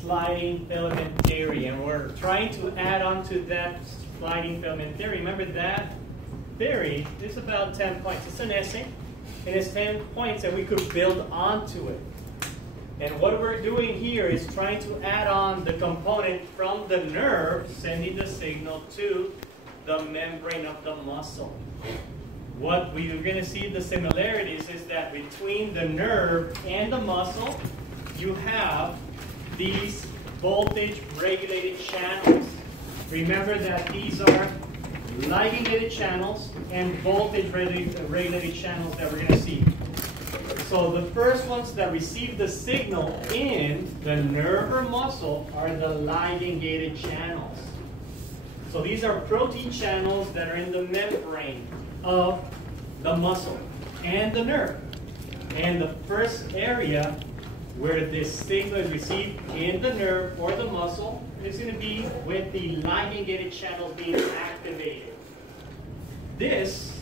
sliding filament theory, and we're trying to add on to that sliding filament theory. Remember that theory is about 10 points. It's an essay, and it's 10 points that we could build onto it. And what we're doing here is trying to add on the component from the nerve, sending the signal to the membrane of the muscle. What we're going to see the similarities is that between the nerve and the muscle, you have these voltage regulated channels. Remember that these are ligandated channels and voltage regulated channels that we're going to see. So the first ones that receive the signal in the nerve or muscle are the ligandated channels. So these are protein channels that are in the membrane of the muscle and the nerve. And the first area where this signal is received in the nerve or the muscle is going to be with the ligandated channels being activated. This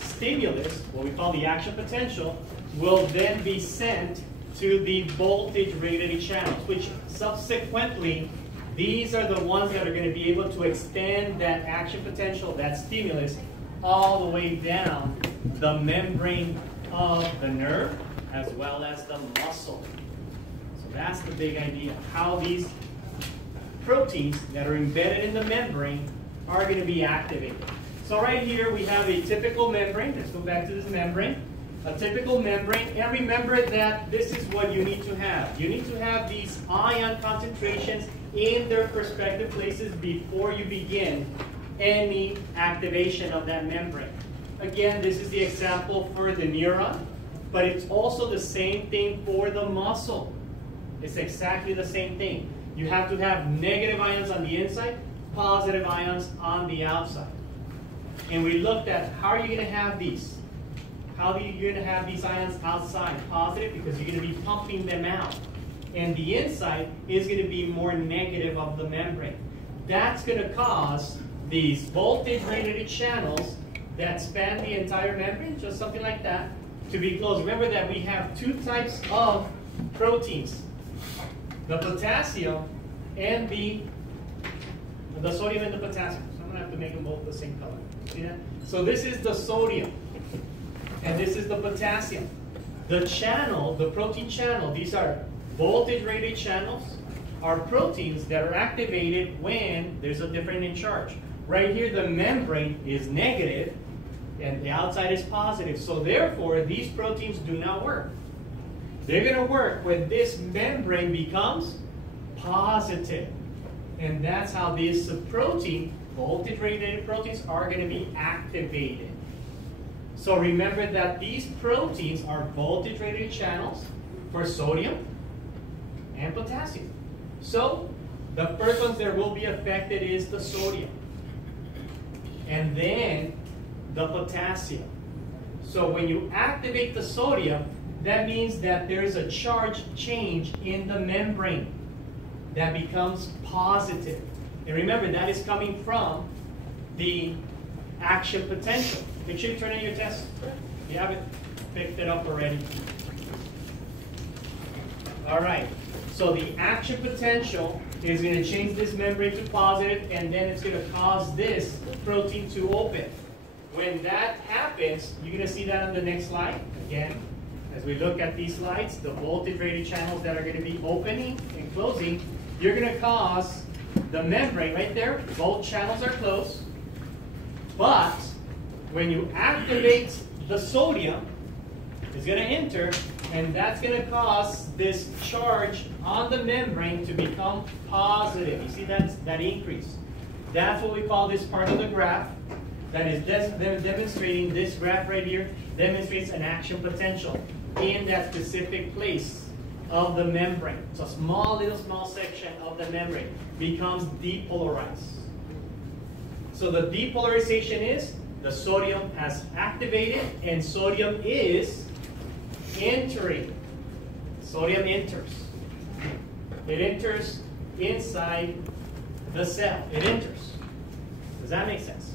stimulus, what we call the action potential, will then be sent to the voltage regulated channels, which subsequently, these are the ones that are going to be able to extend that action potential, that stimulus, all the way down the membrane of the nerve as well as the muscle. So that's the big idea, how these proteins that are embedded in the membrane are going to be activated. So right here we have a typical membrane. Let's go back to this membrane. A typical membrane, and remember that this is what you need to have. You need to have these ion concentrations in their respective places before you begin any activation of that membrane. Again, this is the example for the neuron, but it's also the same thing for the muscle. It's exactly the same thing. You have to have negative ions on the inside, positive ions on the outside. And we looked at how are you going to have these? How are you going to have these ions outside? Positive, because you're going to be pumping them out. And the inside is going to be more negative of the membrane. That's going to cause these voltage regulated channels that span the entire membrane, just something like that, to be closed. Remember that we have two types of proteins, the potassium and the sodium and the potassium. So I'm going to have to make them both the same color. See that? So this is the sodium, and this is the potassium. The channel, the protein channel, these are voltage regulated channels, are proteins that are activated when there's a difference in charge. Right here, the membrane is negative, and the outside is positive. So therefore, these proteins do not work. They're going to work when this membrane becomes positive. And that's how these protein, voltage-regulated proteins, are going to be activated. So remember that these proteins are voltage-regulated channels for sodium and potassium. So the first ones that will be affected is the sodium, and then the potassium. So when you activate the sodium, that means that there is a charge change in the membrane that becomes positive. And remember, that is coming from the action potential. Make sure you turn in your test. You haven't picked it up already. All right. So the action potential is going to change this membrane to positive, and then it's going to cause this protein to open. When that happens, you're going to see that on the next slide. Again, as we look at these slides, the voltage regulated channels that are going to be opening and closing, you're going to cause the membrane right there. Both channels are closed. But when you activate the sodium, it's going to enter, and that's going to cause this charge on the membrane to become positive. You see that increase. That's what we call this part of the graph. That is demonstrating, this graph right here demonstrates an action potential in that specific place of the membrane. So a little small section of the membrane becomes depolarized. So the depolarization is the sodium has activated, and sodium is entering. Sodium enters. It enters inside the cell. It enters. Does that make sense?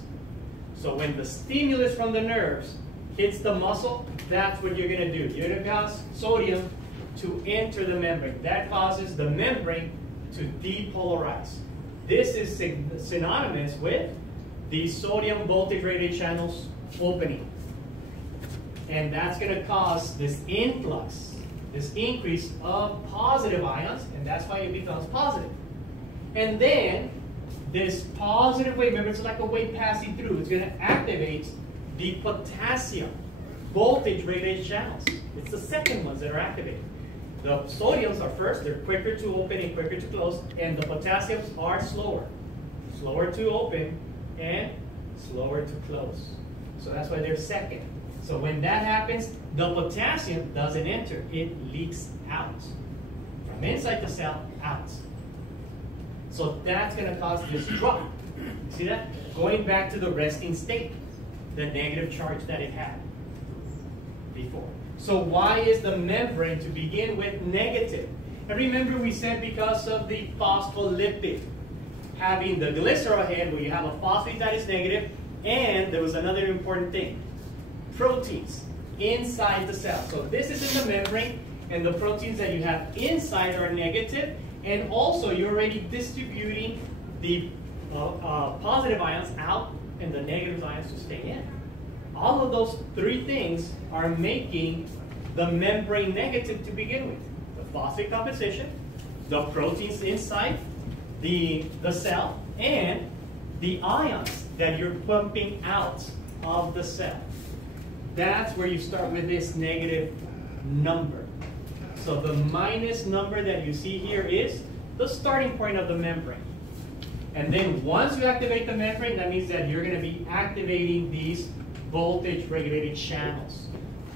So when the stimulus from the nerves hits the muscle, that's what you're going to do. You're going to cause sodium to enter the membrane. That causes the membrane to depolarize. This is synonymous with the sodium voltage radiated channels opening. And that's going to cause this influx, this increase of positive ions, and that's why it becomes positive. And then this positive wave, remember it's like a wave passing through, it's going to activate the potassium voltage radiated channels. It's the second ones that are activated. The sodiums are first, they're quicker to open and quicker to close, and the potassiums are slower. Slower to open and slower to close. So that's why they're second. So when that happens, the potassium doesn't enter, it leaks out. From inside the cell, out. So that's going to cause this drop. See that? Going back to the resting state, the negative charge that it had before. So why is the membrane to begin with negative? And remember we said because of the phospholipid. Having the glycerol head where you have a phosphate that is negative, and there was another important thing. Proteins inside the cell. So this is in the membrane, and the proteins that you have inside are negative, and also you're already distributing the positive ions out and the negative ions to stay in. All of those three things are making the membrane negative to begin with. The phosphate composition, the proteins inside the cell, and the ions that you're pumping out of the cell. That's where you start with this negative number. So the minus number that you see here is the starting point of the membrane. And then once you activate the membrane, that means that you're going to be activating these voltage regulated channels.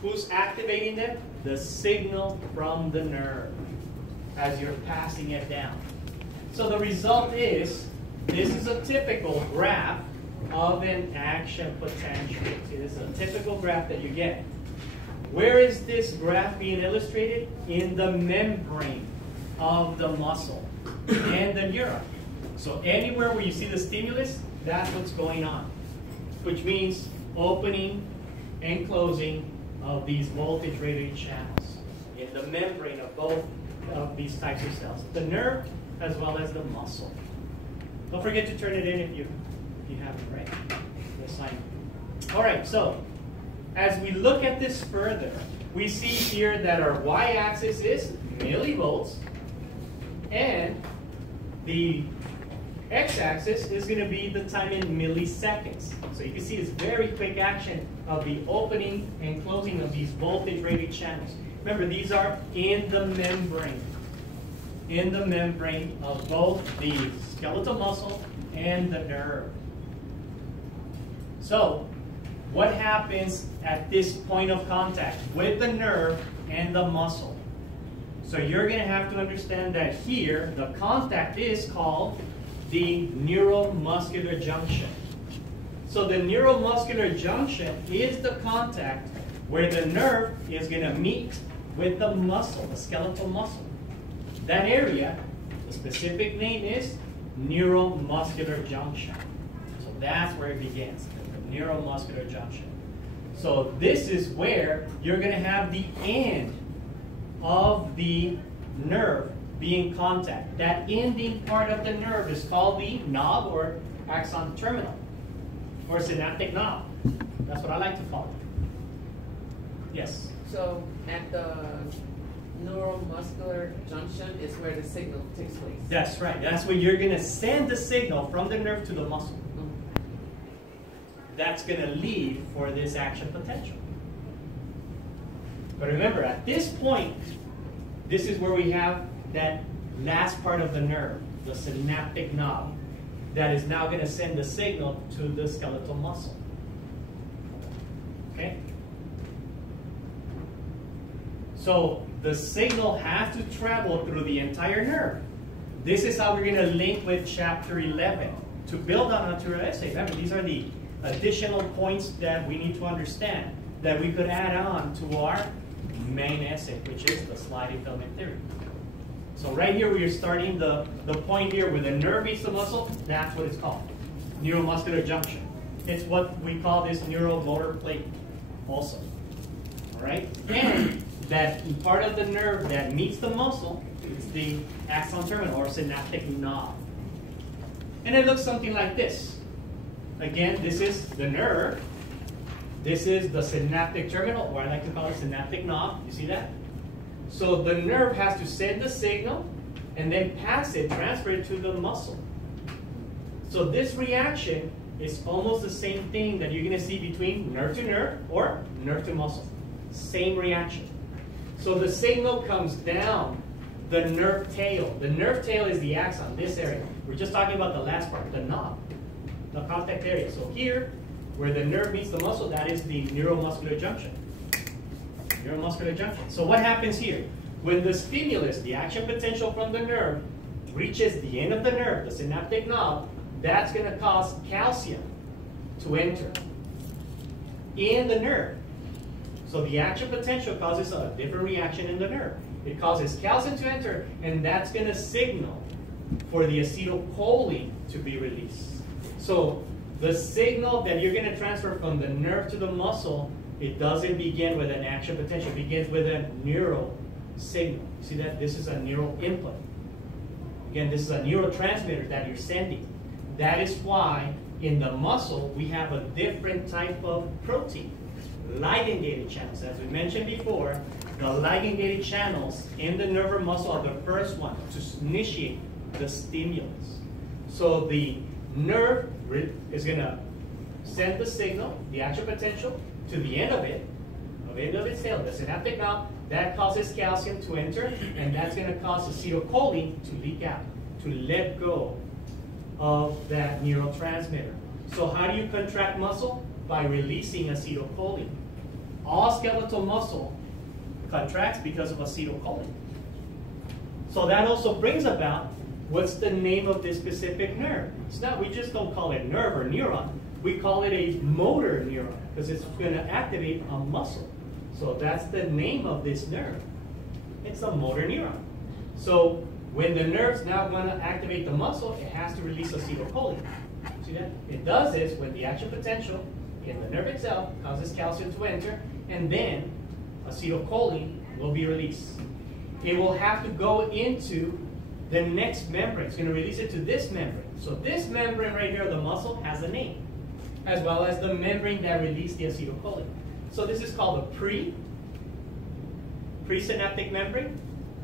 Who's activating them? The signal from the nerve as you're passing it down. So the result is, this is a typical graph of an action potential. See, this is a typical graph that you get. Where is this graph being illustrated? In the membrane of the muscle and the neuron. So anywhere where you see the stimulus, that's what's going on. Which means opening and closing of these voltage radiated channels in the membrane of both of these types of cells. The nerve as well as the muscle. Don't forget to turn it in if you haven't, right? The assignment. All right, so as we look at this further, we see here that our y-axis is millivolts, and the x-axis is going to be the time in milliseconds. So you can see it's very quick action of the opening and closing of these voltage radiated channels. Remember, these are in the membrane. In the membrane of both the skeletal muscle and the nerve. So, what happens at this point of contact with the nerve and the muscle? So you're going to have to understand that here, the contact is called the neuromuscular junction. So the neuromuscular junction is the contact where the nerve is going to meet with the muscle, the skeletal muscle. That area, the specific name is neuromuscular junction. So that's where it begins, the neuromuscular junction. So this is where you're going to have the end of the nerve being in contact. That ending part of the nerve is called the knob or axon terminal or synaptic knob. That's what I like to call it. Yes? So at the neuromuscular junction is where the signal takes place. That's right. That's where you're going to send the signal from the nerve to the muscle. That's going to leave for this action potential. But remember, at this point, this is where we have that last part of the nerve, the synaptic knob, that is now going to send the signal to the skeletal muscle. Okay? So the signal has to travel through the entire nerve. This is how we're going to link with chapter 11 to build on our essay. Remember, these are the additional points that we need to understand that we could add on to our main essay, which is the sliding filament theory. So right here, we are starting the point here where the nerve meets the muscle. That's what it's called, neuromuscular junction. It's what we call this neuromotor plate also. All right? And that part of the nerve that meets the muscle is the axon terminal or synaptic knob. And it looks something like this. Again, this is the nerve. This is the synaptic terminal, or I like to call it synaptic knob. You see that? So the nerve has to send the signal and then pass it, transfer it to the muscle. So this reaction is almost the same thing that you're going to see between nerve to nerve or nerve to muscle. Same reaction. So the signal comes down the nerve tail. The nerve tail is the axon, this area. We're just talking about the last part, the knob, the contact area. So here, where the nerve meets the muscle, that is the neuromuscular junction. Neuromuscular junction. So what happens here? When the stimulus, the action potential from the nerve, reaches the end of the nerve, the synaptic knob, that's going to cause calcium to enter in the nerve. So the action potential causes a different reaction in the nerve. It causes calcium to enter, and that's going to signal for the acetylcholine to be released. So the signal that you're going to transfer from the nerve to the muscle, it doesn't begin with an action potential. It begins with a neural signal. See that? This is a neural input. Again, this is a neurotransmitter that you're sending. That is why in the muscle we have a different type of protein, ligand-gated channels. As we mentioned before, the ligand-gated channels in the nerve or muscle are the first one to initiate the stimulus. So the nerve is going to send the signal, the action potential, to the end of its tail, the synaptic knob. That causes calcium to enter, and that's going to cause acetylcholine to leak out, to let go of that neurotransmitter. So how do you contract muscle? By releasing acetylcholine. All skeletal muscle contracts because of acetylcholine. So that also brings about, what's the name of this specific nerve? It's not, we just don't call it nerve or neuron. We call it a motor neuron because it's going to activate a muscle. So that's the name of this nerve. It's a motor neuron. So when the nerve's now going to activate the muscle, it has to release acetylcholine. See that? It does this when the action potential in the nerve itself causes calcium to enter, and then acetylcholine will be released. It will have to go into the next membrane. It's going to release it to this membrane. So this membrane right here, the muscle, has a name, as well as the membrane that released the acetylcholine. So this is called the presynaptic membrane,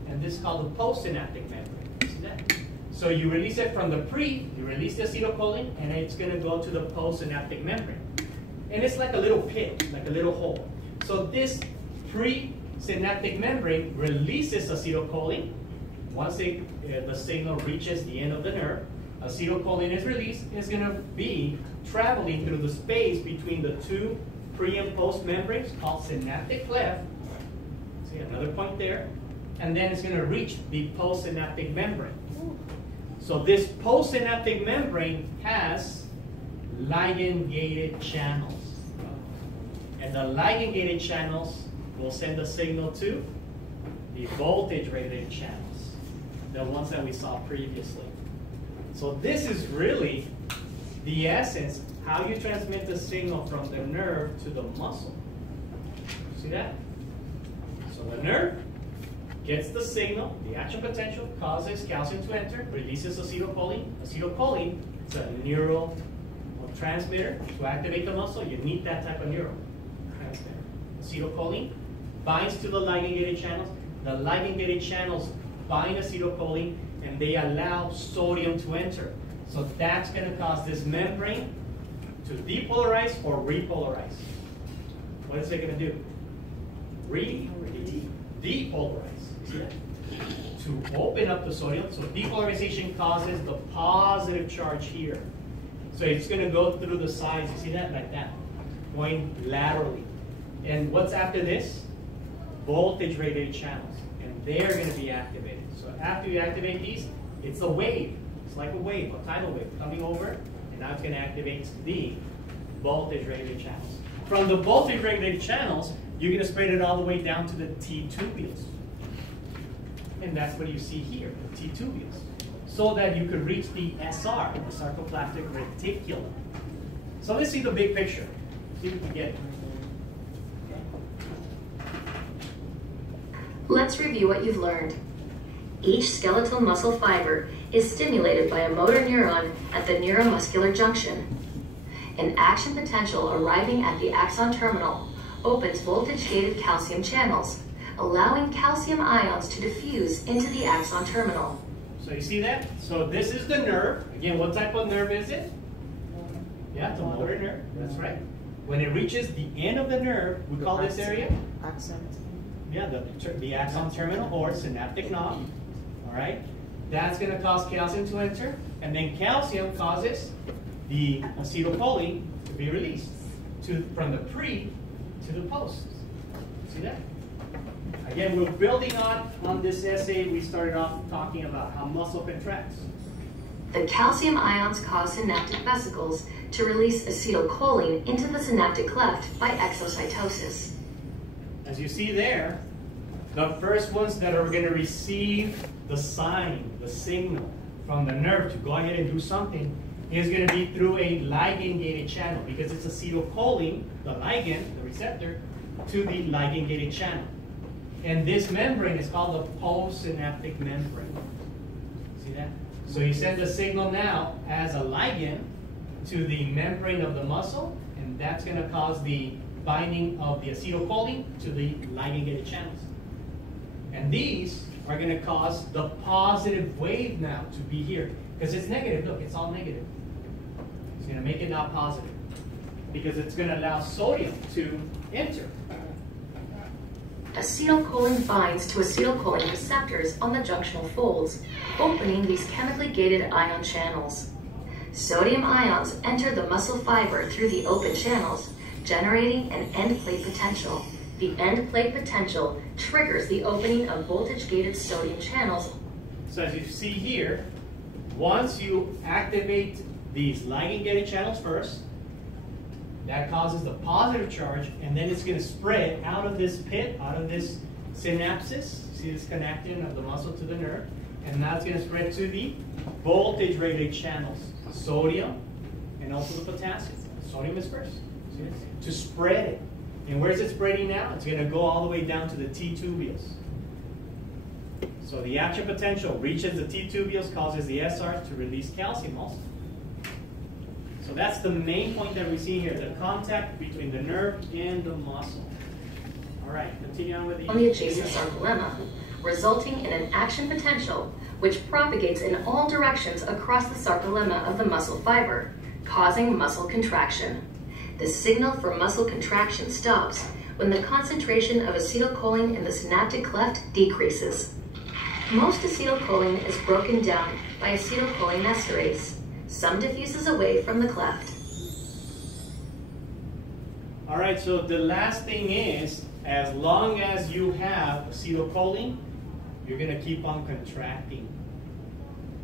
and this is called the postsynaptic membrane. See that? So you release it from the you release the acetylcholine, and it's going to go to the postsynaptic membrane. And it's like a little pit, like a little hole. So this presynaptic membrane releases acetylcholine. Once the signal reaches the end of the nerve, acetylcholine is released. It's going to be traveling through the space between the two pre and post membranes called synaptic cleft. See another point there. And then it's going to reach the postsynaptic membrane. So this postsynaptic membrane has ligand-gated channels. And the ligand-gated channels will send a signal to the voltage-regulated channels, the ones that we saw previously. So this is really the essence, how you transmit the signal from the nerve to the muscle. See that? So the nerve gets the signal, the action potential causes calcium to enter, releases acetylcholine. Acetylcholine is a neural transmitter to activate the muscle. You need that type of neural transmitter. Acetylcholine binds to the ligand-gated channels. The ligand-gated channels bind acetylcholine, and they allow sodium to enter. So that's going to cause this membrane to depolarize or repolarize. What is it going to do? Depolarize. See that? To open up the sodium. So depolarization causes the positive charge here. So it's going to go through the sides. You see that? Like that. Going laterally. And what's after this? Voltage-regulated channels. And they're going to be activated. So after you activate these, it's a wave. It's like a wave, a tidal wave coming over. And now it's going to activate the voltage-regulated channels. From the voltage-regulated channels, you're going to spread it all the way down to the T-tubules. And that's what you see here, the T-tubules. So that you could reach the SR, the sarcoplastic reticulum. So let's see the big picture. See if we can get it. Let's review what you've learned. Each skeletal muscle fiber is stimulated by a motor neuron at the neuromuscular junction. An action potential arriving at the axon terminal opens voltage-gated calcium channels, allowing calcium ions to diffuse into the axon terminal. So you see that? So this is the nerve. Again, what type of nerve is it? Yeah, it's a motor nerve. That's right. When it reaches the end of the nerve, we call this area? Axon. Yeah, the axon terminal or synaptic knob. All right? That's going to cause calcium to enter, and then calcium causes the acetylcholine to be released from the pre to the post. See that? Again, we're building on this essay. We started off talking about how muscle contracts. The calcium ions cause synaptic vesicles to release acetylcholine into the synaptic cleft by exocytosis. As you see there, the first ones that are going to receive the sign, the signal from the nerve to go ahead and do something is going to be through a ligand-gated channel, because it's acetylcholine, the ligand, the receptor, to the ligand-gated channel. And this membrane is called the postsynaptic membrane. See that? So you send the signal now as a ligand to the membrane of the muscle, and that's going to cause the binding of the acetylcholine to the ligand-gated channels. And these are going to cause the positive wave now to be here. Because it's negative. Look, it's all negative. It's going to make it now positive. Because it's going to allow sodium to enter. Acetylcholine binds to acetylcholine receptors on the junctional folds, opening these chemically gated ion channels. Sodium ions enter the muscle fiber through the open channels, generating an end plate potential. The end plate potential triggers the opening of voltage-gated sodium channels. So as you see here, once you activate these ligand-gated channels first, that causes the positive charge, and then it's going to spread out of this pit, out of this synapses. See this connecting of the muscle to the nerve, and now it's going to spread to the voltage-rated channels, sodium and also the potassium. Sodium is first. See this? To spread it. And where is it spreading now? It's going to go all the way down to the T-tubules. So the action potential reaches the T-tubules, causes the SRs to release calcium also. So that's the main point that we see here, the contact between the nerve and the muscle. All right, continue on with On the adjacent sarcolemma, resulting in an action potential which propagates in all directions across the sarcolemma of the muscle fiber, causing muscle contraction. The signal for muscle contraction stops when the concentration of acetylcholine in the synaptic cleft decreases. Most acetylcholine is broken down by acetylcholine esterase. Some diffuses away from the cleft. All right, so the last thing is, as long as you have acetylcholine, you're going to keep on contracting.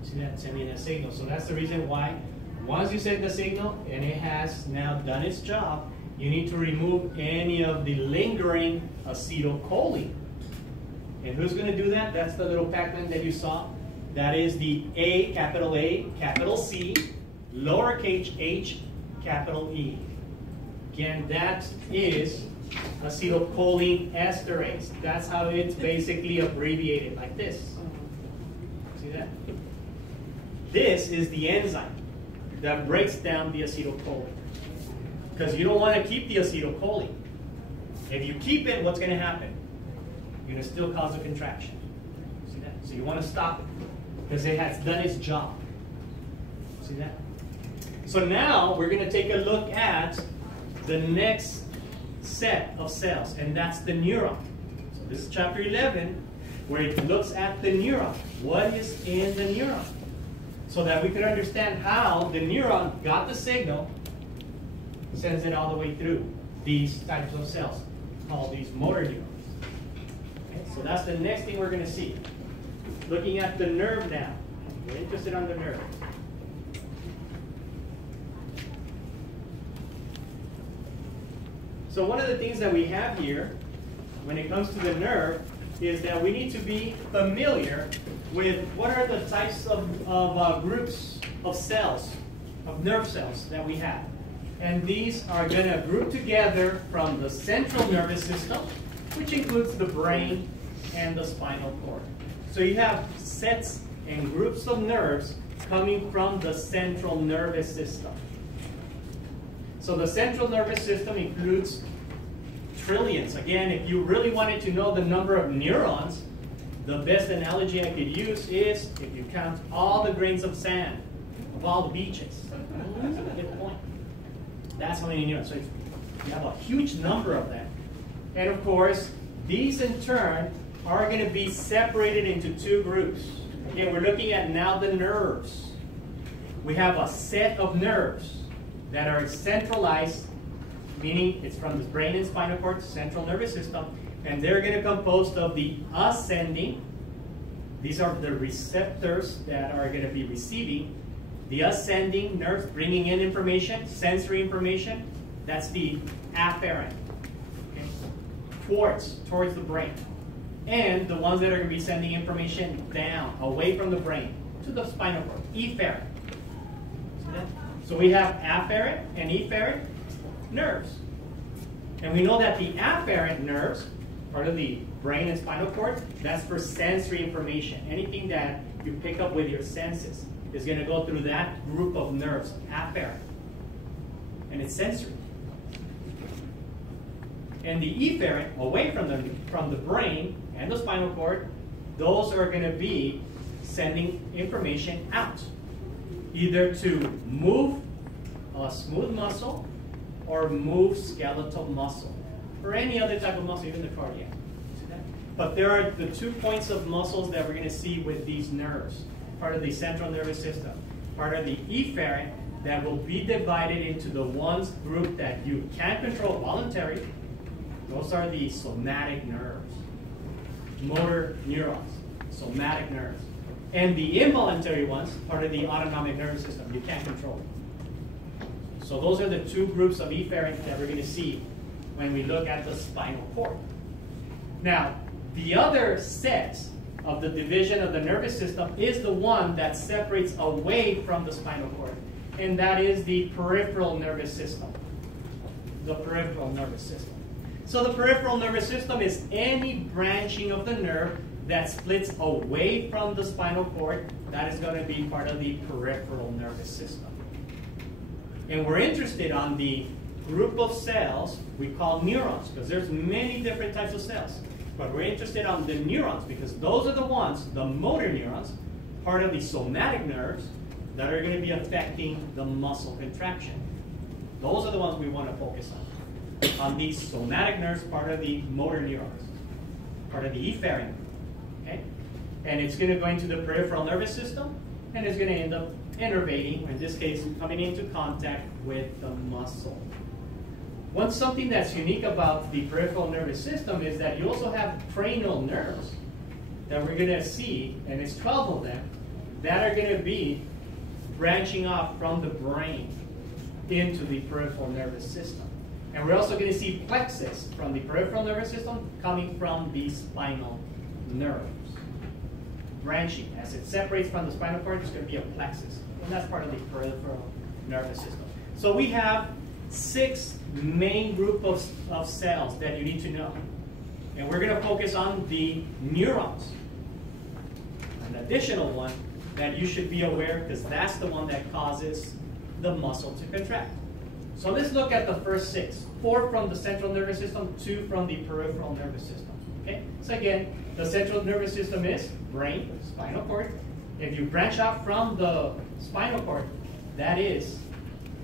See that? Sending a signal. So that's the reason why once you send the signal and it has now done its job, you need to remove any of the lingering acetylcholine. And who's going to do that? That's the little Pac-Man that you saw. That is the A, capital C, lowercase h, capital E. Again, that is acetylcholine esterase. That's how it's basically abbreviated, like this. See that? This is the enzyme that breaks down the acetylcholine. Because you don't want to keep the acetylcholine. If you keep it, what's going to happen? You're going to still cause a contraction. See that? So you want to stop it. Because it has done its job. See that? So now we're going to take a look at the next set of cells, and that's the neuron. So this is chapter 11, where it looks at the neuron. What is in the neuron? So that we can understand how the neuron got the signal, sends it all the way through these types of cells, called these motor neurons. Okay, so that's the next thing we're going to see. Looking at the nerve now. We're interested on the nerve. So one of the things that we have here, when it comes to the nerve, is that we need to be familiar with what are the types of groups of cells, of nerve cells that we have. And these are going to group together from the central nervous system, which includes the brain and the spinal cord. So you have sets and groups of nerves coming from the central nervous system. So the central nervous system includes trillions. Again, if you really wanted to know the number of neurons, the best analogy I could use is if you count all the grains of sand of all the beaches. That's a good point. That's how many neurons. So you have a huge number of them. And of course, these in turn are going to be separated into two groups. Again, we're looking at now the nerves. We have a set of nerves that are centralized, meaning it's from the brain and spinal cord, central nervous system, and they're going to compose of the ascending. These are the receptors that are going to be receiving. The ascending nerves bringing in information, sensory information, that's the afferent, okay? towards the brain. And the ones that are going to be sending information down, away from the brain, to the spinal cord, efferent. So we have afferent and efferent nerves. And we know that the afferent nerves, part of the brain and spinal cord, that's for sensory information. Anything that you pick up with your senses is going to go through that group of nerves, afferent. And it's sensory. And the efferent, away from the brain and the spinal cord, those are going to be sending information out, either to move a smooth muscle or move skeletal muscle, or any other type of muscle, even the cardiac. See that? But there are the 2 points of muscles that we're going to see with these nerves, part of the central nervous system, part of the efferent that will be divided into the ones group that you can control voluntary. Those are the somatic nerves, motor neurons, somatic nerves. And the involuntary ones, part of the autonomic nervous system, you can't control. So those are the two groups of efferent that we're going to see when we look at the spinal cord. Now, the other set of the division of the nervous system is the one that separates away from the spinal cord, and that is the peripheral nervous system. The peripheral nervous system. So the peripheral nervous system is any branching of the nerve that splits away from the spinal cord. That is going to be part of the peripheral nervous system. And we're interested on the group of cells we call neurons, because there's many different types of cells. But we're interested on the neurons because those are the ones, the motor neurons, part of the somatic nerves that are going to be affecting the muscle contraction. Those are the ones we want to focus on these somatic nerves, part of the motor neurons, part of the efferent. Okay? And it's going to go into the peripheral nervous system, and it's going to end up innervating, in this case, coming into contact with the muscle. Something that's unique about the peripheral nervous system is that you also have cranial nerves that we're going to see, and it's 12 of them, that are going to be branching off from the brain into the peripheral nervous system. And we're also going to see plexus from the peripheral nervous system coming from the spinal nerves. Branching. As it separates from the spinal cord, there's going to be a plexus. And that's part of the peripheral nervous system. So we have 6 main group of cells that you need to know. And we're going to focus on the neurons. An additional one that you should be aware, because that's the one that causes the muscle to contract. So let's look at the first 6. 4 from the central nervous system, 2 from the peripheral nervous system. Okay? So again, the central nervous system is brain, spinal cord. If you branch out from the spinal cord, that is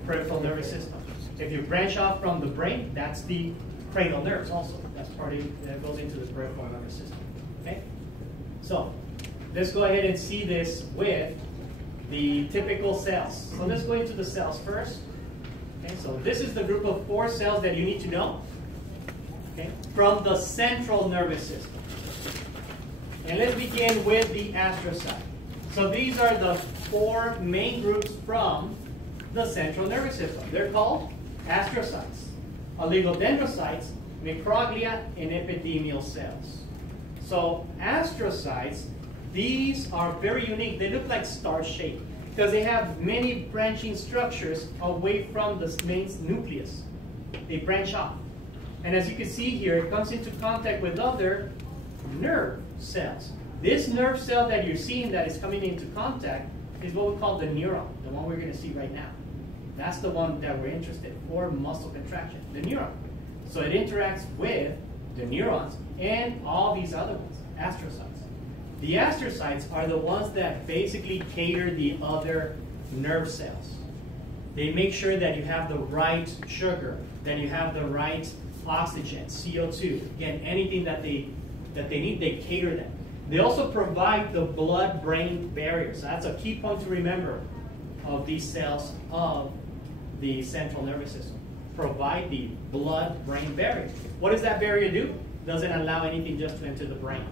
peripheral nervous system. If you branch off from the brain, that's the cranial nerves also. That's part of that goes into the peripheral nervous system. Okay? So let's go ahead and see this with the typical cells. So let's go into the cells first. Okay, so this is the group of 4 cells that you need to know. Okay, from the central nervous system. And let's begin with the astrocyte. So these are the 4 main groups from the central nervous system. They're called astrocytes, oligodendrocytes, microglia, and epithelial cells. So astrocytes, these are very unique. They look like star-shaped because they have many branching structures away from the main nucleus. They branch off. And as you can see here, it comes into contact with other nerve cells. This nerve cell that you're seeing that is coming into contact is what we call the neuron, the one we're going to see right now. That's the one that we're interested in for muscle contraction, the neuron. So it interacts with the neurons and all these other ones, astrocytes. The astrocytes are the ones that basically cater the other nerve cells. They make sure that you have the right sugar, that you have the right oxygen, CO2. Again, anything that they need, they cater them. They also provide the blood-brain barrier. So that's a key point to remember of these cells of the central nervous system. Provide the blood-brain barrier. What does that barrier do? Doesn't allow anything just to enter the brain.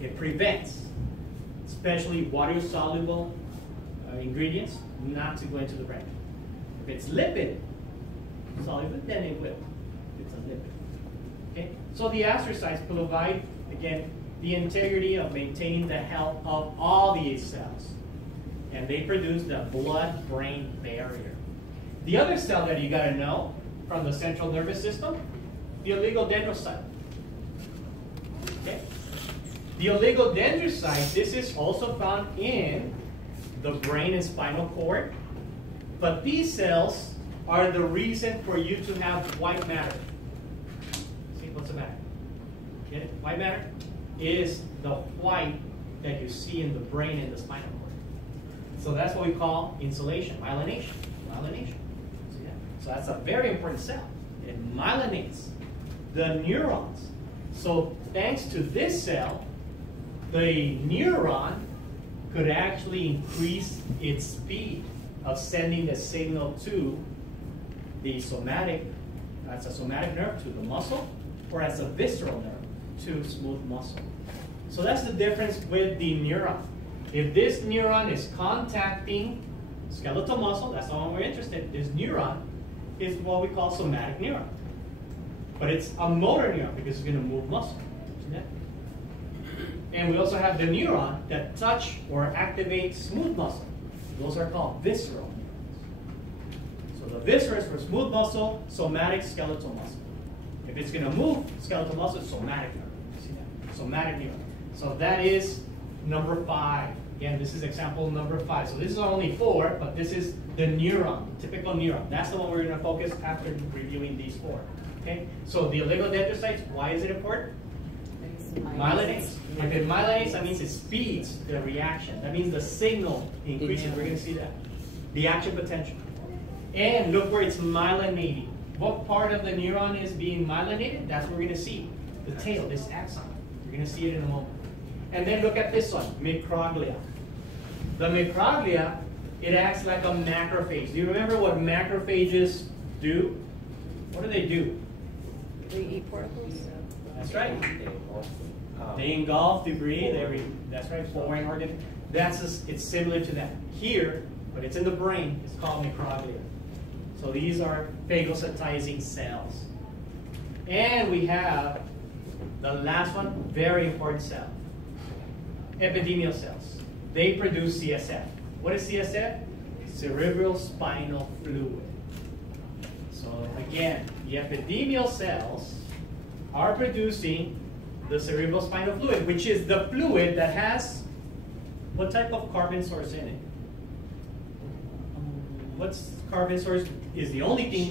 It prevents, especially water-soluble ingredients, not to go into the brain. If it's lipid soluble, then it will. It's a lipid. Okay? So the astrocytes provide, again, the integrity of maintaining the health of all these cells. And they produce the blood-brain barrier. The other cell that you got to know from the central nervous system, the oligodendrocyte. Okay? The oligodendrocyte, this is also found in the brain and spinal cord. But these cells are the reason for you to have white matter. See, what's the matter? Get it? White matter is the white that you see in the brain and the spinal cord. So that's what we call insulation, myelination. Myelination. See that? So that's a very important cell. It myelinates the neurons. So thanks to this cell, the neuron could actually increase its speed of sending the signal to the somatic, as a somatic nerve to the muscle, or as a visceral nerve to smooth muscle. So that's the difference with the neuron. If this neuron is contacting skeletal muscle, that's the one we're interested in. This neuron is what we call somatic neuron. But it's a motor neuron because it's going to move muscle. See that? And we also have the neuron that touch or activate smooth muscle. Those are called visceral neurons. So the viscera is for smooth muscle, somatic skeletal muscle. If it's going to move skeletal muscle, it's somatic neuron. See that? Somatic neuron. So that is number 5. Again, this is example number 5. So this is only 4, but this is the neuron, typical neuron. That's the one we're going to focus after reviewing these 4. Okay? So the oligodendrocytes, why is it important? Myelinates. If it myelinates, that means it speeds the reaction. That means the signal increases. We're going to see that. The action potential. And look where it's myelinating. What part of the neuron is being myelinated? That's what we're going to see. The tail, this axon. You're going to see it in a moment. And then look at this one, microglia. The microglia, it acts like a macrophage. Do you remember what macrophages do? What do? They eat particles? That's right. They engulf debris. That's right, foreign organ. It's similar to that. Here, but it's in the brain, it's called microglia. So these are phagocytizing cells. And we have the last one, very important cell. Epithelial cells. They produce CSF. What is CSF? Cerebral spinal fluid. So again, the epithelial cells are producing the cerebral spinal fluid, which is the fluid that has what type of carbon source in it? What's carbon source is the only thing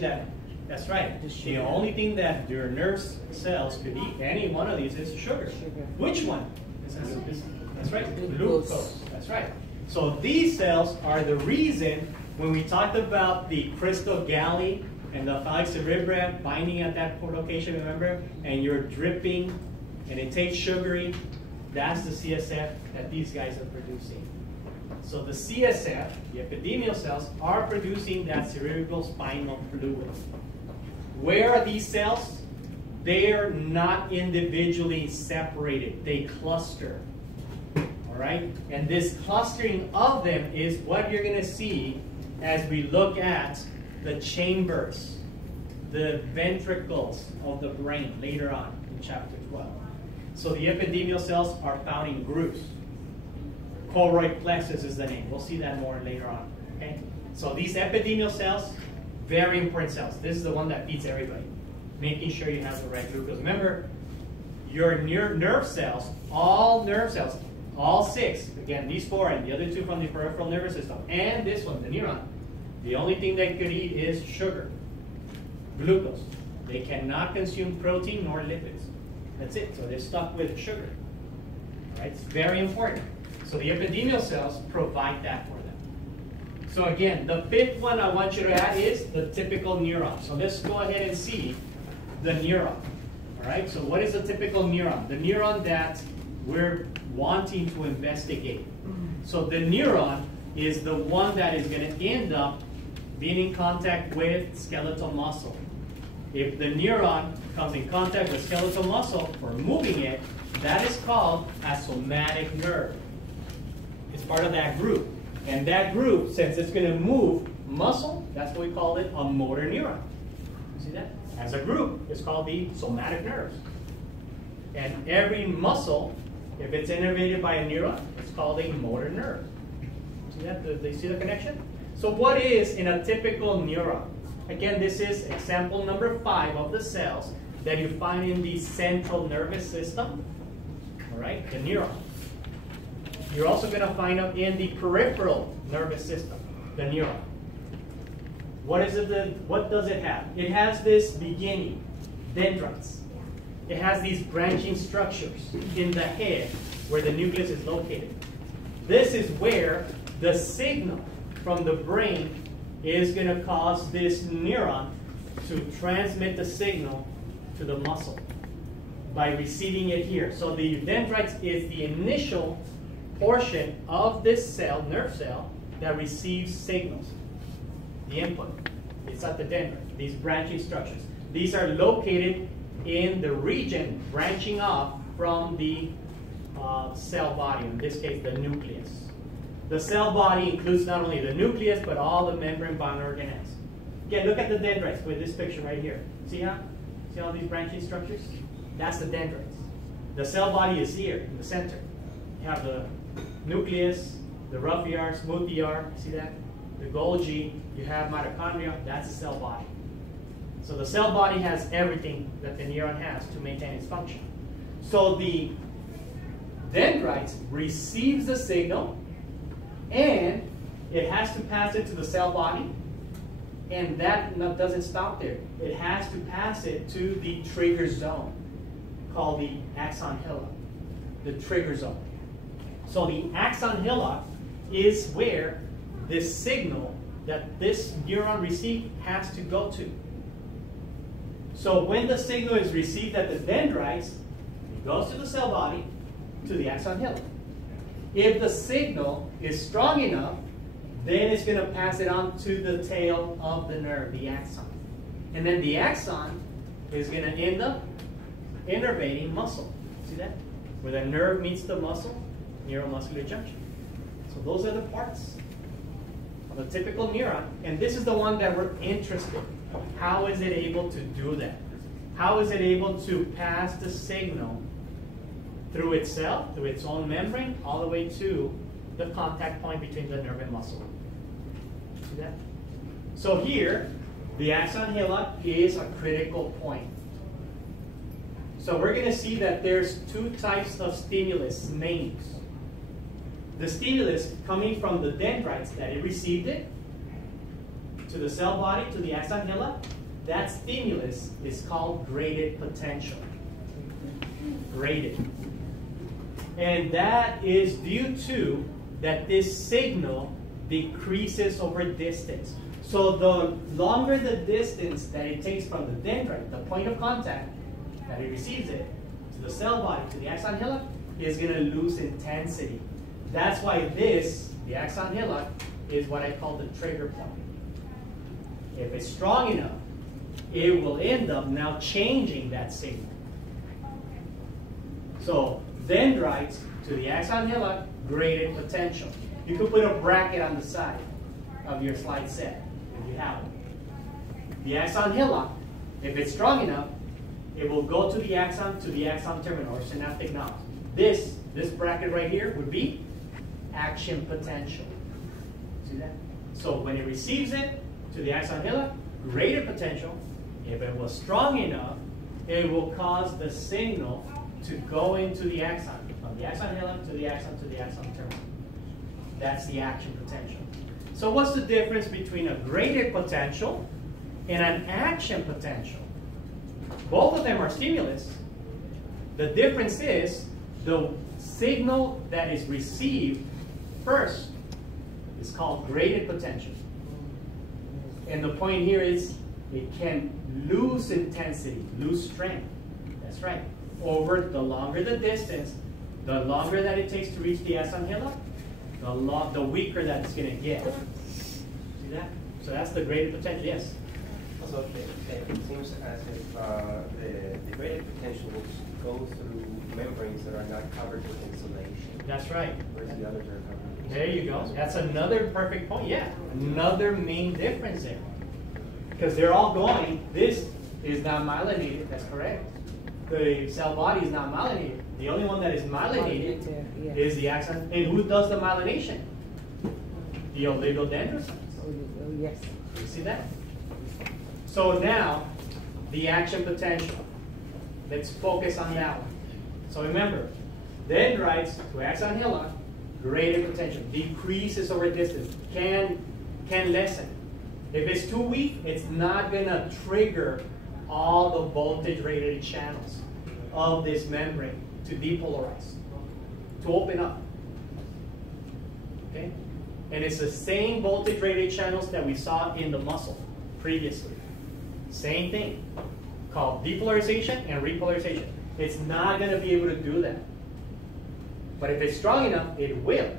that's right. The only thing that your nerve cells could eat, any one of these, is sugar. Which one? That's right, glucose. That's right. So these cells are the reason when we talked about the crystal galley and the phallic cerebra binding at that location, remember? And you're dripping and it tastes sugary. That's the CSF that these guys are producing. So the CSF, the epithelial cells, are producing that cerebral spinal fluid. Where are these cells? They're not individually separated. They cluster. All right? And this clustering of them is what you're going to see as we look at the chambers, the ventricles of the brain later on in chapter 12. So the epithelial cells are found in groups. Choroid plexus is the name. We'll see that more later on. Okay? So these epithelial cells, very important cells. This is the one that feeds everybody. Making sure you have the right glucose. Remember, your nerve cells, all nerve cells, all 6, again, these 4 and the other 2 from the peripheral nervous system, and this one, the neuron, the only thing they could eat is sugar, glucose. They cannot consume protein nor lipids. That's it. So they're stuck with sugar. All right? It's very important. So the epithelial cells provide that for them. So again, the 5th one I want you to add is the typical neuron. So let's go ahead and see the neuron. All right? So what is a typical neuron? The neuron that we're wanting to investigate. So the neuron is the one that is going to end up being in contact with skeletal muscle. If the neuron comes in contact with skeletal muscle for moving it, that is called a somatic nerve. It's part of that group. And that group, since it's going to move muscle, that's what we call it a motor neuron. See that? As a group, it's called the somatic nerves. And every muscle, if it's innervated by a neuron, it's called a motor nerve. See that? Do they see the connection? So what is in a typical neuron? Again, this is example number 5 of the cells that you find in the central nervous system. All right, the neuron. You're also going to find them in the peripheral nervous system, the neuron. What is it? What does it have? It has this beginning, dendrites. It has these branching structures in the head where the nucleus is located. This is where the signal from the brain is going to cause this neuron to transmit the signal to the muscle by receiving it here. So the dendrites is the initial portion of this cell, nerve cell, that receives signals, the input. It's at the dendrite, these branching structures. These are located in the region branching off from the cell body, in this case the nucleus. The cell body includes not only the nucleus, but all the membrane-bound organelles. Again, look at the dendrites with this picture right here. See how? See all these branching structures? That's the dendrites. The cell body is here in the center. You have the nucleus, the rough ER, smooth ER, see that? The Golgi, you have mitochondria, that's the cell body. So the cell body has everything that the neuron has to maintain its function. So the dendrites receives the signal, and it has to pass it to the cell body, and that doesn't stop there. It has to pass it to the trigger zone, called the axon hillock, the trigger zone. So the axon hillock is where this signal that this neuron received has to go to. So when the signal is received at the dendrites, it goes to the cell body, to the axon hillock. If the signal is strong enough, then it's going to pass it on to the tail of the nerve, the axon. And then the axon is going to end up innervating muscle. See that? Where the nerve meets the muscle, neuromuscular junction. So those are the parts of a typical neuron. And this is the one that we're interested in. How is it able to do that? How is it able to pass the signal through itself, through its own membrane, all the way to the contact point between the nerve and muscle? See that? So here, the axon hillock is a critical point. So we're going to see that there's 2 types of stimulus names. The stimulus coming from the dendrites that it received it, to the cell body, to the axon hillock, that stimulus is called graded potential. Graded. And that is due to that this signal decreases over distance. So the longer the distance that it takes from the dendrite, the point of contact that it receives it, to the cell body, to the axon hillock, is going to lose intensity. That's why this, the axon hillock, is what I call the trigger point. If it's strong enough, it will end up now changing that signal. So dendrites to the axon hillock, graded potential. You could put a bracket on the side of your slide set if you have it. The axon hillock, if it's strong enough, it will go to the axon terminal or synaptic node. This bracket right here would be action potential. See that? So when it receives it to the axon hillock, graded potential, if it was strong enough, it will cause the signal to go into the axon, from the axon hillock to the axon to the axon terminal. That's the action potential. So what's the difference between a graded potential and an action potential? Both of them are stimulus. The difference is the signal that is received first is called graded potential. And the point here is it can lose intensity, lose strength. That's right. Over the longer the distance, the longer that it takes to reach the axon hillock, the weaker that it's going to get. See that? So that's the graded potential. Yes? So it seems as if the graded potentials go through membranes that are not covered with insulation. That's right. Whereas the others are covered. There you go. That's another perfect point. Yeah, another main difference there. Because they're all going, this is not myelinated, that's correct. The cell body is not myelinated. The only one that is myelinated is the axon. And who does the myelination? The oligodendrocytes. Oh, yes. You see that? So now, the action potential. Let's focus on that one. So remember, dendrites to axon hillock, graded potential, decreases over distance, can lessen. If it's too weak, it's not going to trigger all the voltage-rated channels of this membrane to depolarize, to open up. Okay? And it's the same voltage-rated channels that we saw in the muscle previously. Same thing, called depolarization and repolarization. It's not going to be able to do that. But if it's strong enough, it will.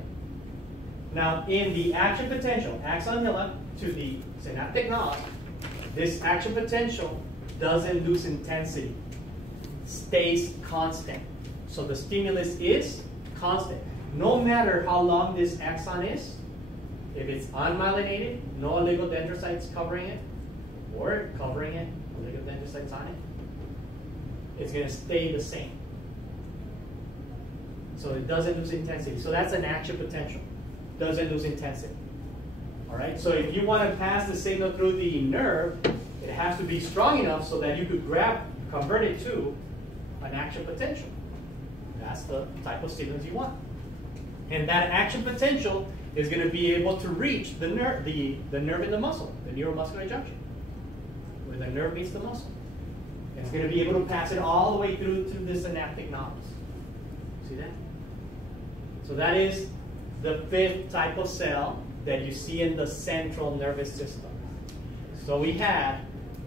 Now, in the action potential, axon hillock to the synaptic node, this action potential doesn't lose intensity, stays constant. So the stimulus is constant. No matter how long this axon is, if it's unmyelinated, no oligodendrocytes covering it, or covering it, oligodendrocytes on it, it's going to stay the same. So it doesn't lose intensity. So that's an action potential. Doesn't lose intensity. All right. So if you want to pass the signal through the nerve, it has to be strong enough so that you could convert it to an action potential. That's the type of stimulus you want. And that action potential is going to be able to reach the nerve, the nerve in the muscle, the neuromuscular junction, where the nerve meets the muscle. And it's going to be able to pass it all the way through to the synaptic nodes. See that? So that is the fifth type of cell that you see in the central nervous system. So we have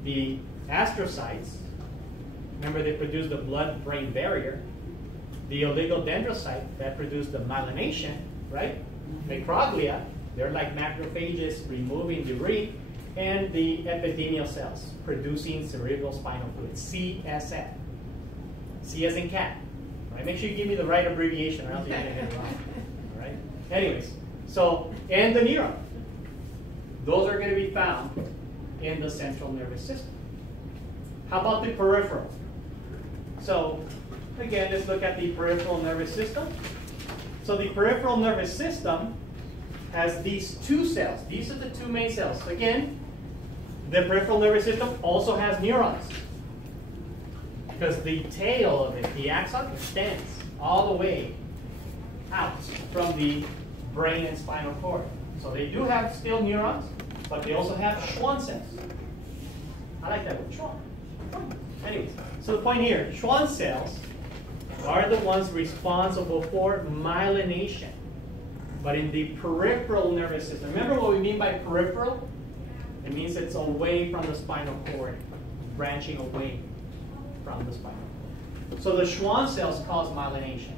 the astrocytes. Remember, they produce the blood-brain barrier. The oligodendrocyte that produce the myelination, right? Microglia, they're like macrophages removing debris. And the epithelial cells producing cerebral spinal fluid, CSF. C as in cat. Right? Make sure you give me the right abbreviation, or else you're going to get it wrong. All right? Anyways, so, and the neuron. Those are going to be found in the central nervous system. How about the peripheral? So, again, let's look at the peripheral nervous system. So the peripheral nervous system has these two cells. These are the two main cells. Again, the peripheral nervous system also has neurons, because the tail of it, the axon, extends all the way out from the brain and spinal cord. So they do have still neurons, but they also have Schwann cells. I like that word, Schwann. Anyways, so the point here, Schwann cells are the ones responsible for myelination. But in the peripheral nervous system, remember what we mean by peripheral? It means it's away from the spinal cord, branching away from the spinal cord. So the Schwann cells cause myelination.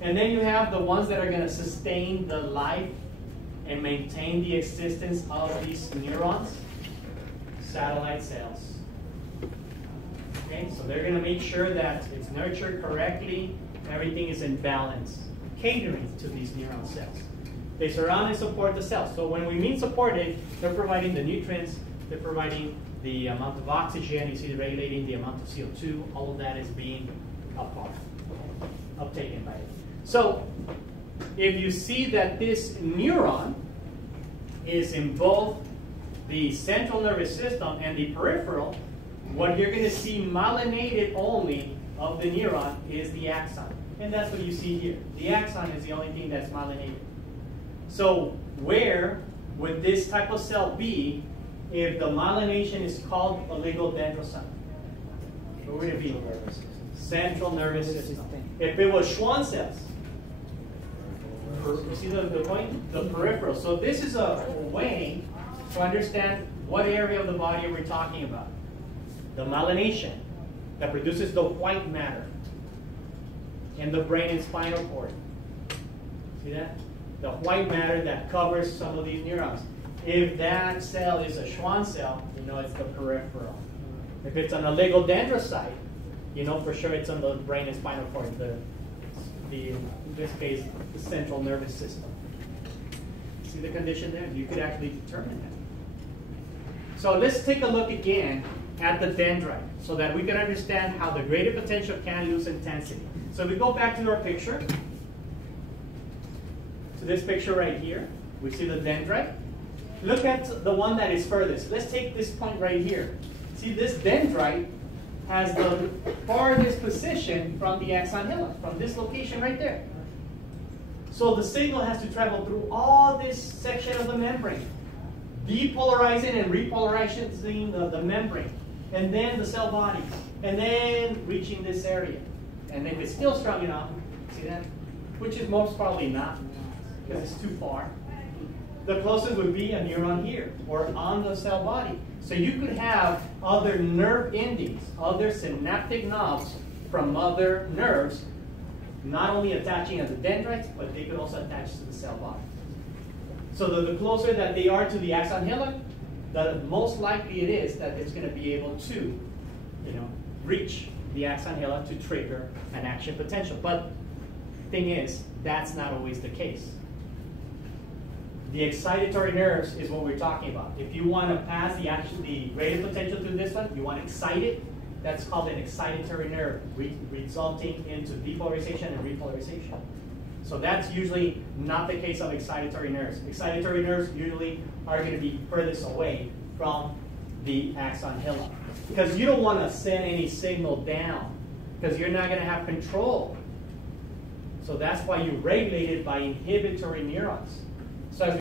And then you have the ones that are going to sustain the life and maintain the existence of these neurons, satellite cells. Okay, so they're going to make sure that it's nurtured correctly, everything is in balance, catering to these neuron cells. They surround and support the cells. So when we mean supported, they're providing the nutrients, they're providing the amount of oxygen, you see they're regulating the amount of CO2, all of that is being uptaken by it. So if you see that this neuron is in both the central nervous system and the peripheral, what you're going to see myelinated only of the neuron is the axon. And that's what you see here. The axon is the only thing that's myelinated. So where would this type of cell be if the myelination is called oligodendrocyte? Where would it be? Central nervous system. If it was Schwann cells, you see the point? The peripheral. So this is a way to understand what area of the body we're talking about. The myelination that produces the white matter in the brain and spinal cord. See that? The white matter that covers some of these neurons. If that cell is a Schwann cell, you know it's the peripheral. If it's an oligodendrocyte, you know for sure it's on the brain and spinal cord, in this case, the central nervous system. See the condition there? You could actually determine that. So let's take a look again at the dendrite so that we can understand how the gradient potential can lose intensity. So we go back to our picture, to this picture right here. We see the dendrite. Look at the one that is furthest. Let's take this point right here. See, this dendrite has the farthest position from the axon hillock, from this location right there. So the signal has to travel through all this section of the membrane, depolarizing and repolarizing the membrane, and then the cell body, and then reaching this area. And if it's still strong enough, see that? Which is most probably not, because it's too far. The closest would be a neuron here, or on the cell body. So you could have other nerve endings, other synaptic knobs from other nerves, not only attaching at the dendrites, but they could also attach to the cell body. So the closer that they are to the axon hillock, the most likely it is that it's going to be able to, reach the axon hillock to trigger an action potential. But thing is, that's not always the case. The excitatory nerves is what we're talking about. If you want to pass the gradient potential to this one, you want to excite it, that's called an excitatory nerve, resulting into depolarization and repolarization. So that's usually not the case of excitatory nerves. Excitatory nerves usually are going to be furthest away from the axon hillock, because you don't want to send any signal down, because you're not going to have control. So that's why you regulate it by inhibitory neurons. So as